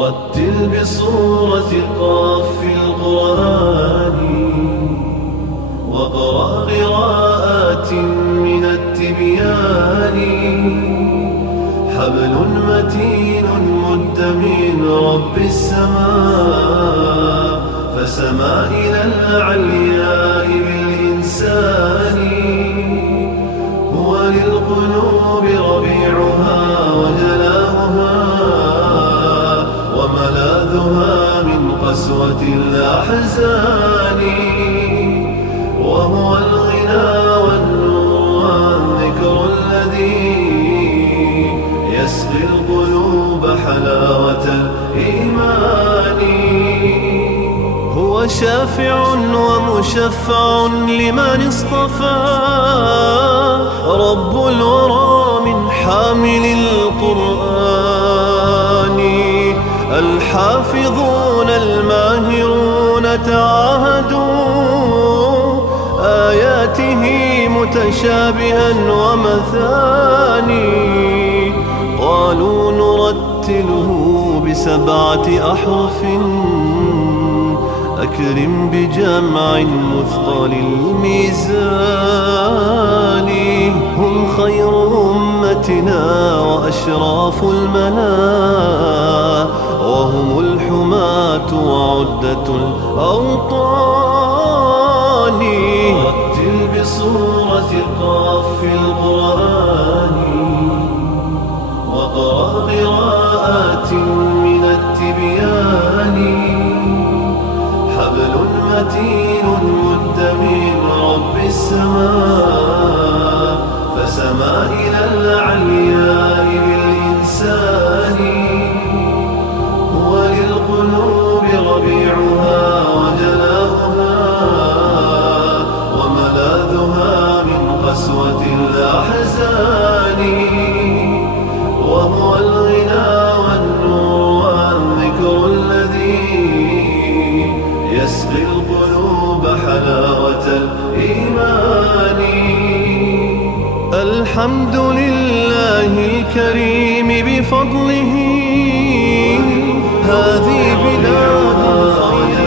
رتل بصورة قاف في القرآن، واقرأ قراءات من التبيان. حبل متين مد من رب السماء، فسما إلى العلياء بالإنسان. هو للقلوب ربيعها وجلاؤها، وملاذها من قسوة الأحزان. وهو الغنى والنور والذكر الذي يسقي القلوب حلاوة الإيمان. هو شافع ومشفع لمن اصطفى، رب الورى من حامل القرآن. الحافظون الماهرون تعاهدوا آياته متشابها ومثاني. قالوا نرتله ب7 أحرف، أكرم بجمع مثقل الميزان. هم خير أمتنا وأشراف الملا، وهم الحماة وعدة الأوطان. رتل بصورة قاف في القرآن، واقرأ قراءات من التبيان. حبل متين مد من رب السماء، فسما إلى العلياء بالإنسان. هو للقلوب ربيعها وجلاؤها، وملاذها من قسوة الأحزان. وهو الغنى والنور والذكر الذي يسقي القلوب حلاوة الإيمان. الحمد لله الكريم بفضله، هذه بلاد الخير